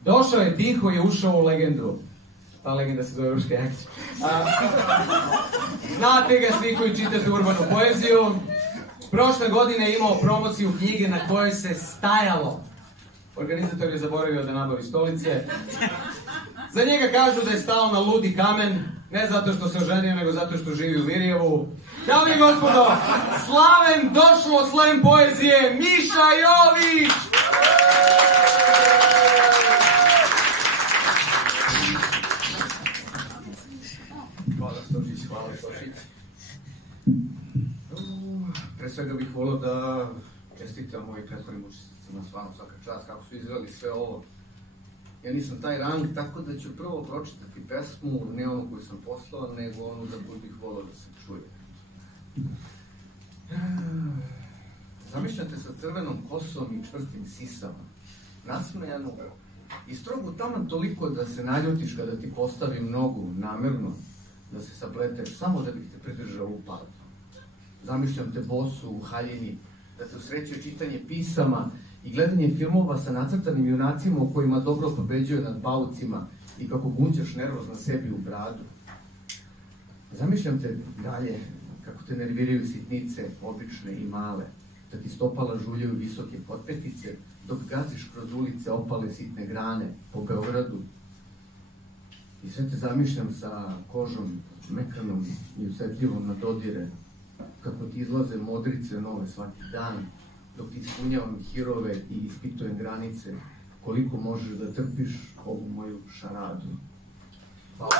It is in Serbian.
Došao je tiho i ušao u legendu. Ta legenda se zove Urška Jakšić. Znate ga svi koji čitate urbanu poeziju. Prošle godine je imao promociju knjige na kojoj se stajalo. Organizator je zaboravio da nabavi stolice. Za njega kažu da je stao na ludi kamen, ne zato što se oženio, nego zato što živi u Mirjevu. Dame i gospodo, slaven došlo slam poezije, Miša Jović! Hvala Stošić, hvala Stošić. Pre svega bih volio da čestitam mojih prethodnim učesnicima, stvarno svaka čast, kako su izveli sve ovo. Ja nisam taj rang, tako da ću prvo pročitati pesmu, ne onu koju sam poslao, nego onu za koju bih volio da se čuje. Zamišljate sa crvenom kosom i čvrstim sisama, nasmejanu i strogu taman toliko da se naljutiš kada ti postavim nogu namerno, da se sapleteš samo da bih te pridržao u padu. Zamišljam te bosu u haljini, da te usrećuje čitanje pisama i gledanje filmova sa nacrtanim junacima u kojima dobro pobeđuje nad paucima i kako gunđaš nervozno sebi u bradu. Zamišljam te dalje, kako te nerviraju sitnice, obične i male, da ti stopala žuljaju visoke potpetice, dok gaziš kroz ulice opale sitne grane po Beogradu. I sve te zamišljam sa kožom mekanom i usetljivom na dodire, kako ti izlaze modrice nove svaki dan, dok ti ispunjavam hirove i ispitujem granice, koliko možeš da trpiš ovu moju šaradu. Hvala.